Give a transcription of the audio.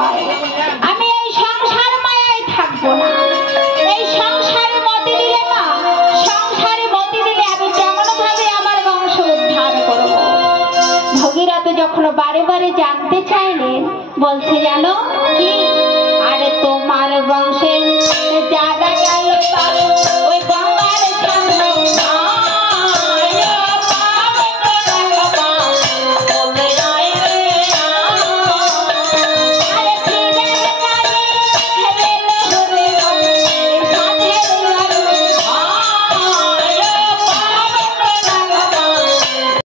হয়। আমি এই সংসার মায়ায় থাকবো না। এই সংসারে মতি দিলে না, সংসারে মতি দিলে আমি কেমন ভাবে আমার বংশ উদ্ধার করব। ভগীরথ যখন বারে বারে জানতে চাইলেন, বলছে জানো কি, আরে তোমার বংশে যারা গেল